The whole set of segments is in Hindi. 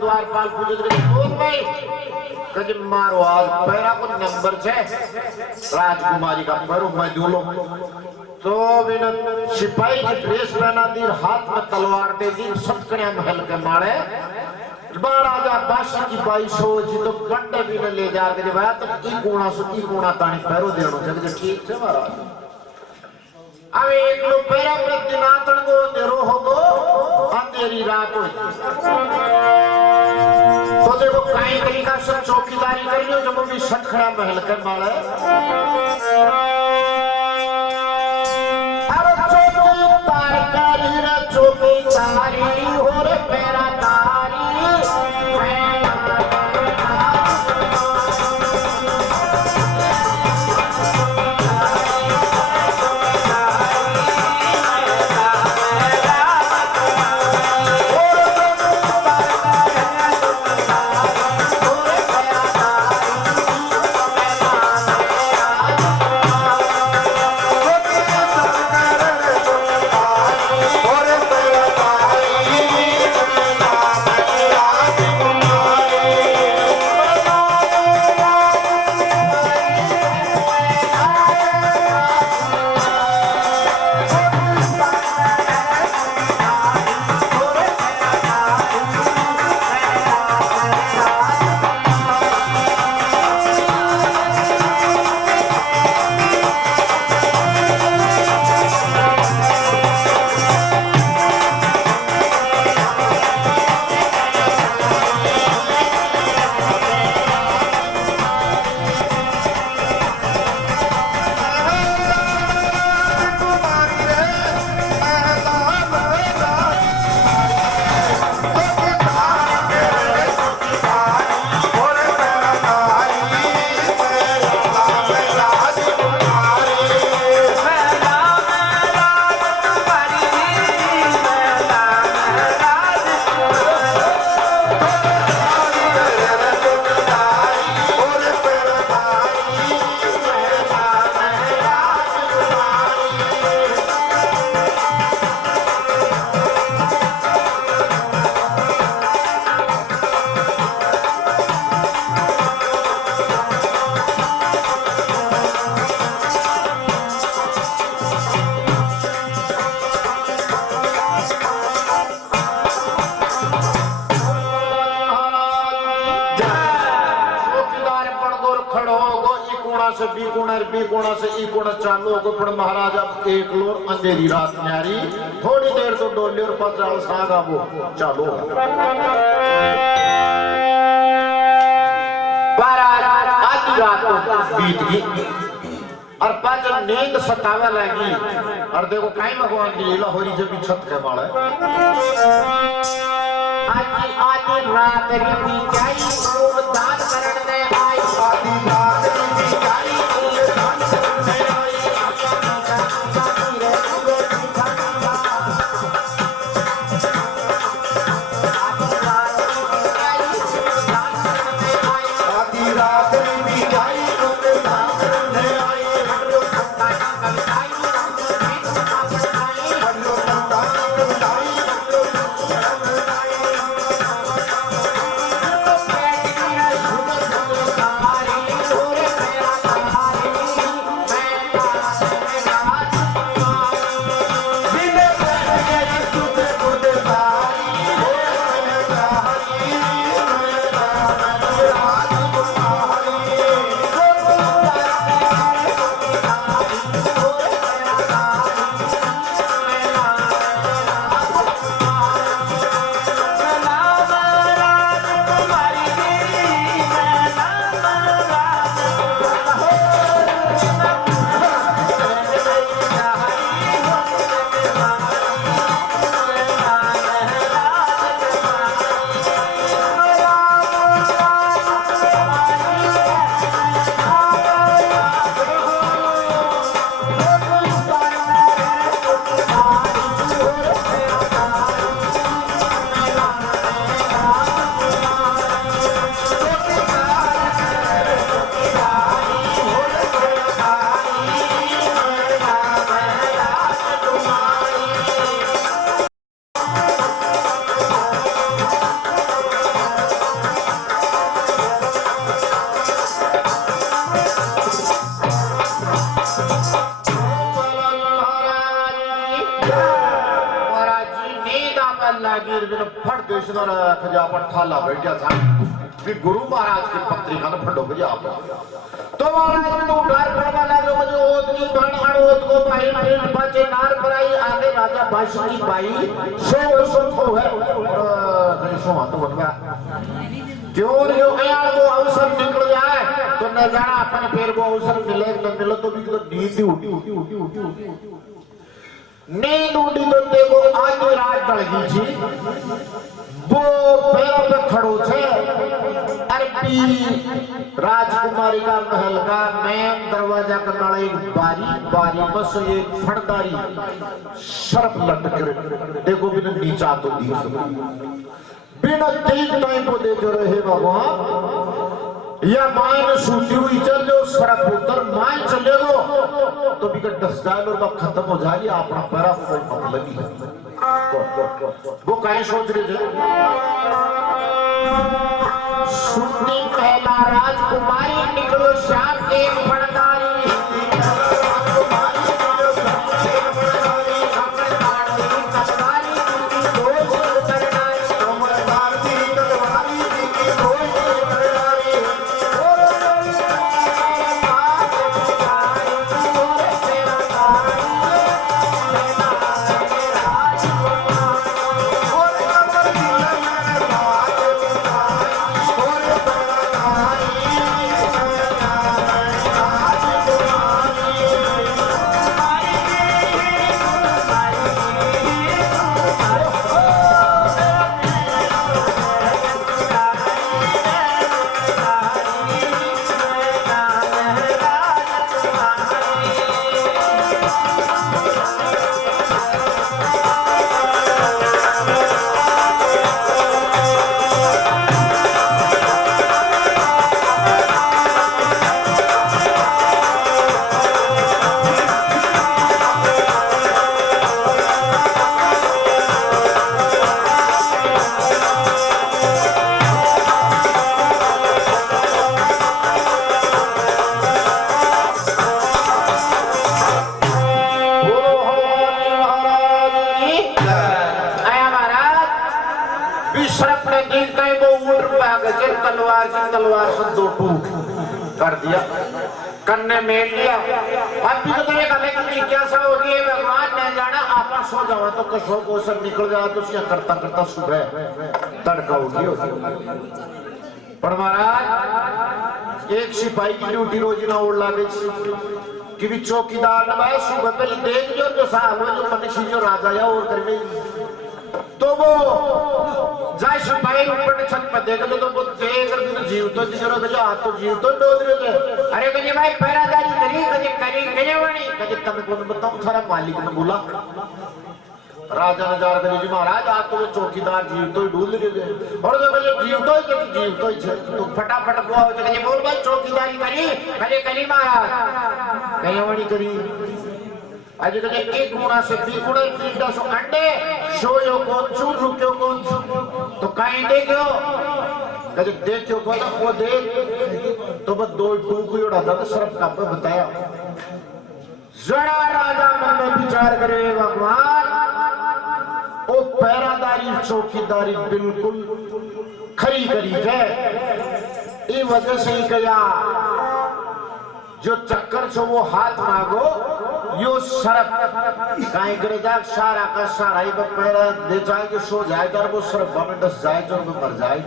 द्वारपाल बोल भाई कभी मारो आज पैरा को नंबर 6 राजकुमारी का पैरों मैं दूलो तो बिना सिपाही की ड्रेस पहना दी हाथ में तलवार दे दी सटकड़िया महल के मारे महाराजा बादशाह की 2200 जी तो बंडे भी न ले जा के भाई तो की गुणा तानी पैरो देनो जग ठीक है महाराज अब एक लो पैरा प्रति नातन को देरो होगो अंधेरी रात हो तो देखो काई तरीका से चौकीदारी कर लियो जब भी सटखड़ा महल के माले अरे चौकीदार करी रे चौकीदारी हो रे पैरा तारी चालू हो पण महाराजा एक लोर अंधेरी रात न्यारी थोड़ी देर तो डोली और पचाल सागा वो चालू आधी रात बीत गई और पाँच नींद सतावे लगी और देखो कई भगवान की लीला हो रही जब छत के माले आधी रात रीति जाई दान करने आई आधी रात रीति जाई जागीर बिन फट देशनर खजा पर थाला बैठ गया था कि गुरु महाराज की पत्रिका ने फटो गया आप तो महाराज तो डर पड़वा लगे मुझे ओत की बन अड़ोत को भाई पेट बचे नार पराई आगे राजा बाशी की भाई सो को है सो तो बनवा क्यों यो यार वो अवसर निकल जाए तो न जाना अपन फिर वो अवसर मिले न मिले तो भी तो नींद उठी नींद उठी तो देखो आधी रात ढल गई थी वो पैरों पे खड़ो थे अरबी राजकुमारी का महल का मेन दरवाजा का नाला एक बारी बस एक फड़दारी शर्फ लटक देखो बिना नीचा तो बिना तेज टाइम को देख रहे भगवान या मायने सूती हुई चल जो सरफ उतर माय चले गो तो बिगड़ 10 डॉलर का खत्म हो जाए अपना पैरा कोई मतलब ही है वो कहीं सोच रहे थे सुनती पहला राजकुमारी निकलो शाम एक फड़दारी तलवार से दो टूक कर दिया कन्ने मेल लिया अब भी तो ये गले की क्या सा हो गई भगवान ने जाना आपन सो जावा तो कसो को सब निकल जाए तो क्या करता करता सुबह तड़का उठी पर महाराज एक सिपाही की ड्यूटी रोज ना उड़ लागे कि भी चौकीदार ना भाई सुबह पहले देख जो साहब जो मनुष्य जो राजा या और करवे तो वो जाय सिपाही ऊपर छत पर देखो तो वो देख कर जीव तो दिजरो के हाथ तो जीव तो डोद रहे अरे कहे भाई पहरादारी करी कहे वाणी कहे तब कौन बताऊं थारा मालिक ने बोला राजा ने जार करे जी महाराज आज तो चौकीदार जीव तो ढूंढ रहे और जो कहे जीव तो ही तो फटाफट बुआ कहे बोल भाई चौकीदारी करी करी महाराज कहे वाणी करी आज कहे एक गुना से बी गुना 10 अंडे सोयो कौन छु रुक्यो कौन छु तो कहीं देखो कहे देखो कौन वो देख तो बस दो टूक उड़ा था तो सरफ का पे बताया जड़ा राजा मन में विचार करे भगवान ओ पहरादारी चौकीदारी बिल्कुल खरी करी है ये वजह से ही कया जो चक्कर छो वो हाथ मांगो यो सरफ काई करे जा सारा का सारा ही पैरा दे जाए जो सो जाए कर वो सरफ में 10 जाए जो मर जाए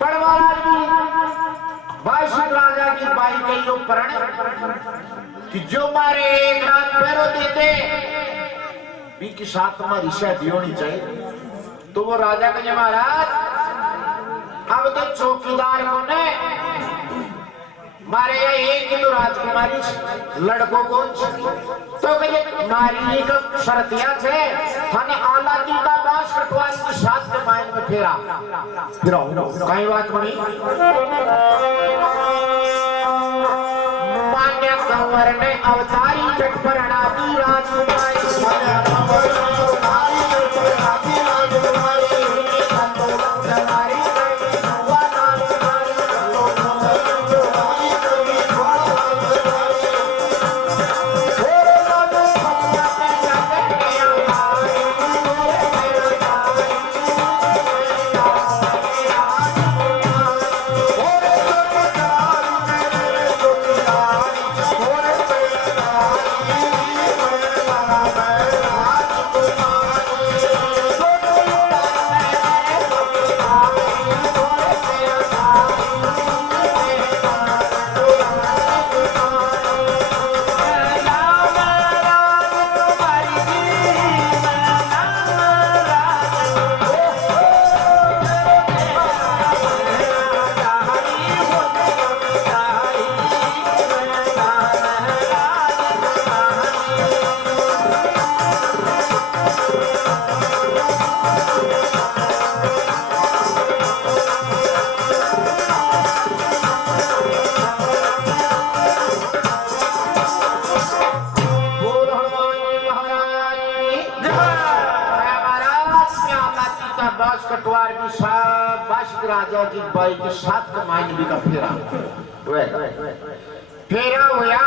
पर महाराज की बाईस राजा की बाई के यो प्रण कि जो मारे एक रात पैरों देते भी की साथ हमारी शादी होनी चाहिए तो वो राजा के महाराज अब तो चौकीदार को ने मारे एक ही तो राजकुमारी लड़कों को तो कहे मारी का शर्तिया थे थाने आला दी का बास कटवाई की साथ के मायन में फेरा कहीं बात बनी मान्य कंवर ने अवतारी चट पर अड़ाती राजकुमारी बास कटवार की शाबाश राजा की बाई के साथ कमाइन भी का फेरा फेरा हुआ।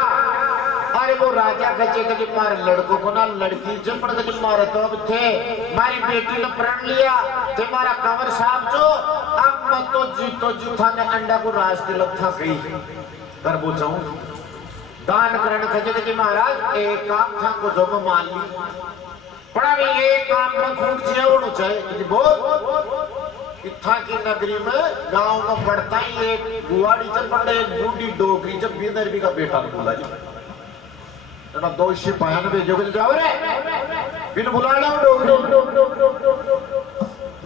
अरे वो राजा कचे कचे मारे लड़कों को ना लड़की जपड़ कचे मारे तो अब थे मारी बेटी ने प्रण लिया ते मारा कंवर साहब जो अब मत तो जीता ने अंडा को राज तिलक था गई कर पूछाऊं दान करण कचे कचे महाराज एक काम था को जो मान ली पड़ा भी ये काम न फूट जिया होना चाहिए बोल इत्था की नगरी में गांव में पड़ता ही एक गुआड़ी जब पड़े एक बूढ़ी डोगरी जब बिंदर भी का बेटा ने बोला जी ना दो सिपाहियों ने भेजो कि जाओ रे बिन बुला लो डोगरी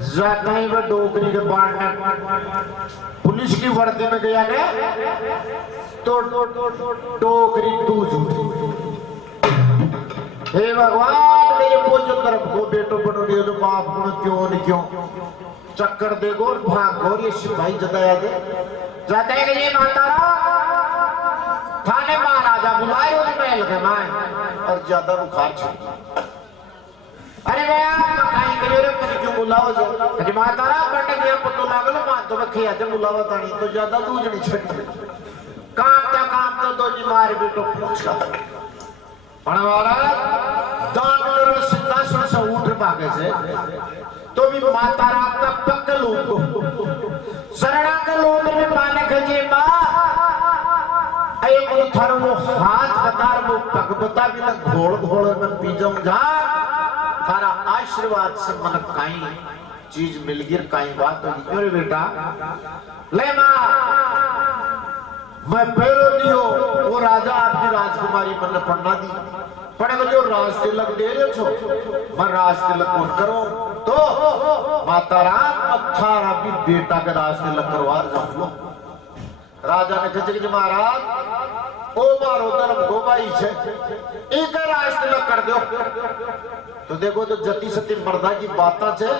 जाता ही वह डोगरी के बाढ़ने पुलिस की वर्दी में गया ने तो डोगरी दूज हे भगवान ये पोचो तरफ को बेटो बनो दियो जो बाप को क्यों नहीं क्यों चक्कर देखो और भागो ये सिपाही जताया दे जाते हैं कि ये मातारा थाने महाराजा बुलाए उन्हें महल के माए और ज्यादा बुखार छे अरे भैया कहीं करियो रे मुझे क्यों बुलाओ जो कि मातारा बट गया पतो लागलो मान तो बखे आते बुलावा तानी तो ज्यादा दूज नहीं छड़ी काम तो दो जी मारे बेटो पूछा पणवारा दान करण सिंहासन से उठ भागे से तो भी मातारा का पक्कल उनको शरणा के लोग में पाने खजे मां अये मुन थारो वो हाथ बतार वो पग बता भी ना घोड़ में पीजम जा थारा आशीर्वाद से मन काई चीज मिल गिर काई बात होगी अरे बेटा ले मां मैं पैरो दियो वो राजा आपकी राजकुमारी पर पढ़ना दी पड़ेगा जो राज तिलक दे रहे छो मैं राज तिलक कौन करो तो माता राम अठारा भी बेटा के राज तिलक करवा जाऊं राजा ने कहा कि महाराज ओ मारो धर्म गोबाई छे एक राज तिलक कर दो तो देखो तो जति सती मर्दा की बात छे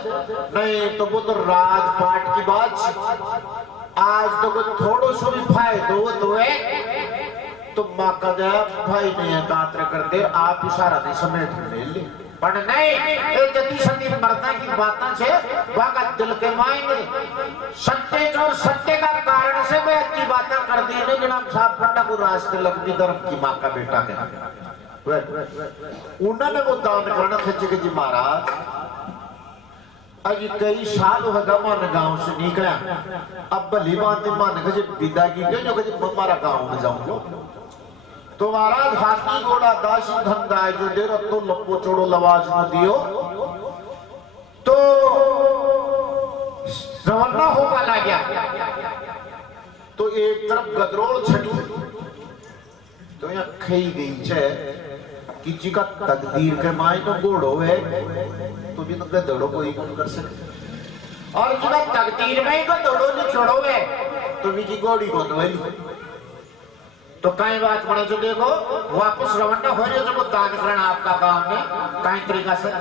नहीं तो वो तो राजपाट की बात आज तो कोई थोड़ो सो भी फायदो तो है तो माँ का जब भाई नहीं है कातरा करते आप इशारा नहीं समेट ले ले पर नहीं ये जति सती मर्दा की बातें छे वाका दिल के मायने सत्य जो सत्य का कारण से मैं अच्छी बातें कर दी ने जनाब साहब फटा को रास्ते लग दी धर्म की माँ का बेटा के उन्होंने वो दान करना थे कि जी महाराज अजी कई साल होगा मन गांव से निकला अब भली बात मन के विदा की गई जो कि हमारा गांव में जाऊंगा तो महाराज हाथी घोड़ा दासी धन दाय जो दे तो लप्पो चोड़ो लवाज में दियो तो रवाना होगा ला गया तो एक तरफ गदरोल छड़ी तो यहाँ खई गई छे किसी का तकदीर के मायने घोड़ो है तो भी तुमके दौड़ो कोई कौन कर सके और जिसका तकदीर में ही को दौड़ो नहीं छोड़ो है तो भी की घोड़ी को दौड़ी तो कई बात पड़े जो देखो वापस रवाना हो रही है जो दान करना आपका गांव में कई तरीका से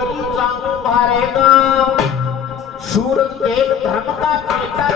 नौकरी जाऊं भारे गांव सूरत देख धर्म का बेटा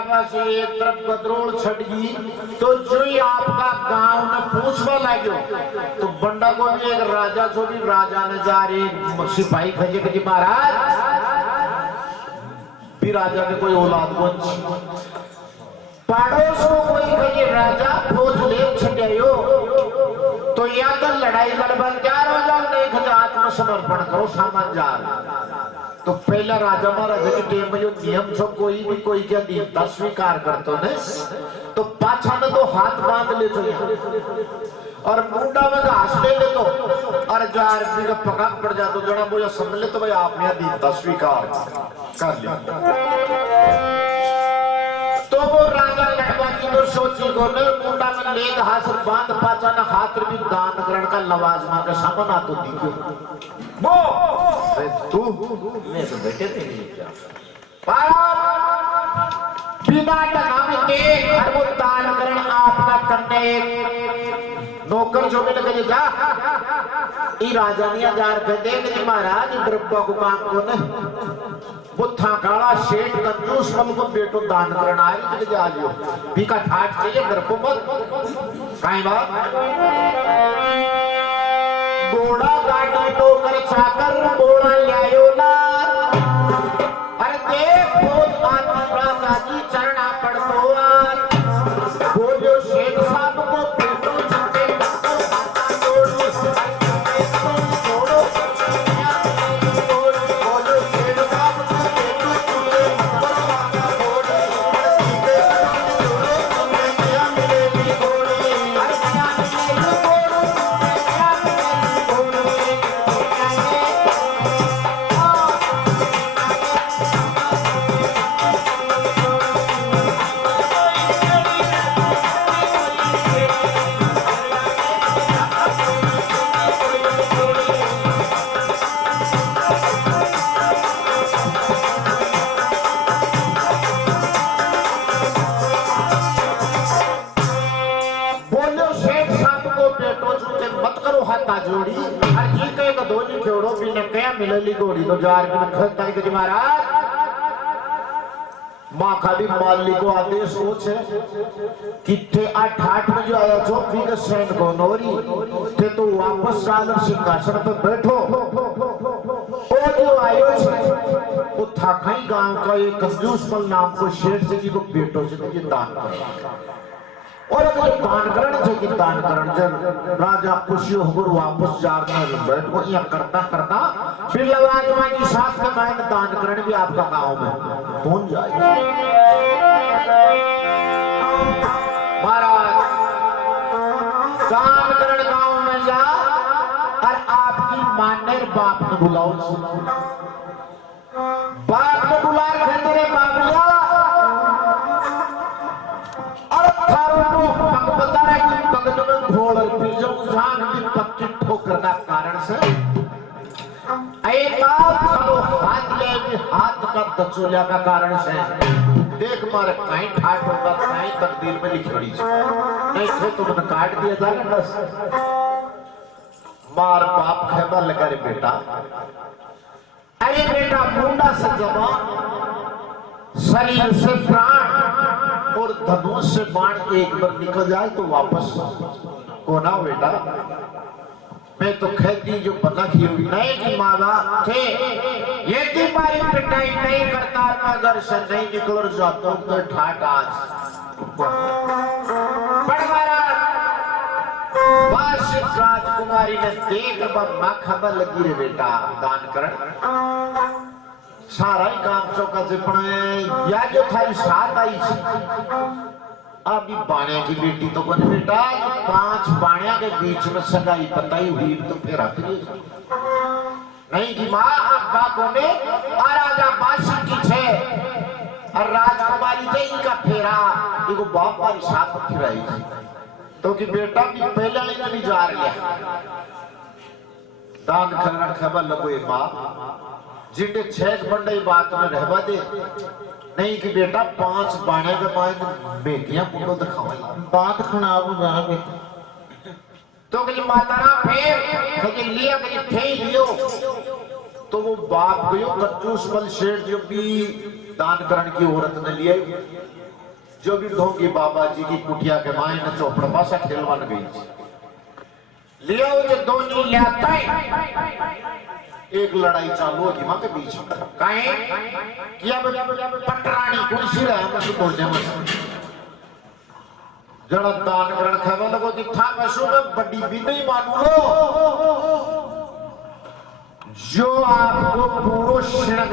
चौका हुई एक तरफ गदरोल छटगी तो जो ही आपका गांव न पूछवा लाग्यो तो बंडा को भी एक राजा जो भी राजा ने जा रहे सिपाही खजे कि महाराज भी राजा के कोई औलाद बच पड़ोस को कोई खजे राजा फौज ले छटियो तो या तो लड़ाई लड़बन तैयार हो जाओ नहीं खजा आत्मसमर्पण करो सामान जा तो पहला राजा महाराजा के टेम में जो नियम छो कोई भी कोई क्या दीनता स्वीकार करतो ने तो पाछा ने तो हाथ बांध ले तो और मुंडा में घास ले ले तो और जार भी का पका पड़ जा तो जना मुझे समझ ले तो भाई आपने दीनता स्वीकार कर लिया तो वो राजा लड़वा की तो सोची को ने मुंडा में ले घास बांध पाछा ने हाथ भी दान करण का लवाजमा का सामान आ तो दिखो वो तू मैं तो बेटे नहीं क्या बिना टका में देख हर वो दान करण आपका करने नौकर जो भी लगे जा ई राजा ने हजार कर दे कि महाराज द्रब्बा को काम को ने वो थाकाड़ा शेठ कंजूस हम को बेटो दान करना है कि जा लियो बीका ठाट चाहिए घर को मत काई बात घोड़ा गाड़ी टोकर चाकर घोड़ा लायो ना अरे देख बहुत आदमी राजा जी चरना पड़तो यार बोलो शेख साहब को पेटो छुटे मत करो हाथा जोड़ी और जी कहे तो धोनी खेड़ो बिना क्या मिलेली गोड़ी तो जार बिना खता है कि महाराज मां खाली माली को आदेश हो छे किथे 8 बजे आया छो भी के सैन को नोरी थे तो वापस साल सिंहासन पे बैठो ओ जो आयो छे वो थाखाई गांव का एक कंजूस मल नाम को शेर से जी को बेटो से ये दान कर और अगर दान करण से कि दान करण जब राजा खुशी होकर वापस जार में बैठ को यहाँ करता करता फिर लवाजमा की साथ के मैंने दान करण भी आपका गांव में पहुंच जाए महाराज दान करण गांव में जा और आपकी मानेर बाप ने बुलाओ बाप ने बुला कहते रे बाबलिया ठोकर का कारण से हाथ का दचोलिया का कारण से देख मारे कहीं ठाट होगा कहीं तकदीर में लिखी पड़ी नहीं तो तुमने काट दिया जाए बस मार बाप खेबा लगा रे बेटा अरे बेटा मुंडा से जबान शरीर से प्राण और धनुष से बाण एक बार निकल जाए तो वापस कोना बेटा मैं तो खेती जो पता की हुई नहीं कि माँ बाप थे ये तुम्हारी पिटाई नहीं करता अगर से नहीं निकल जाता तो ठाट आज राजकुमारी ने देख माँ खबर लगी रे बेटा दान कर सारा ही काम चौका से पड़े या जो थारी साथ आई अभी बाणिया की बेटी तो बने बेटा 5 बाणिया के बीच में सगाई पताई हुई तो फिर नहीं कि माँ अब्बा को ने राजा बादशाह की छे और राजकुमारी थे इनका फेरा इनको बाप वाली साथ फिराई तो कि बेटा भी पहले नहीं भी जा रहा दान करना खबर लगो ये माँ जिनके 6 बंडे बात में रहवा दे नहीं कि बेटा 5 बाणे के बाद बेटियां पुंडो दिखावे बात खराब हो जाए तो कि मातारा फिर कि लिया कि थे लियो तो वो बाप गयो कच्चूस मल शेर जो भी दान करने की औरत ने लिए जो भी ढोंगी बाबा जी की कुटिया के माए ने चौपड़ पासा खेलवान गई लिया वो जो दोनों लाता है एक लड़ाई चालू होगी मां के बीच में कहीं किया पटरानी कुर्सी रहा है मुझे बोलने में जड़ा दान करण खबर लगो कि था वैसो में बड़ी भी नहीं मानू लो जो आपको पूरा श्रृंगार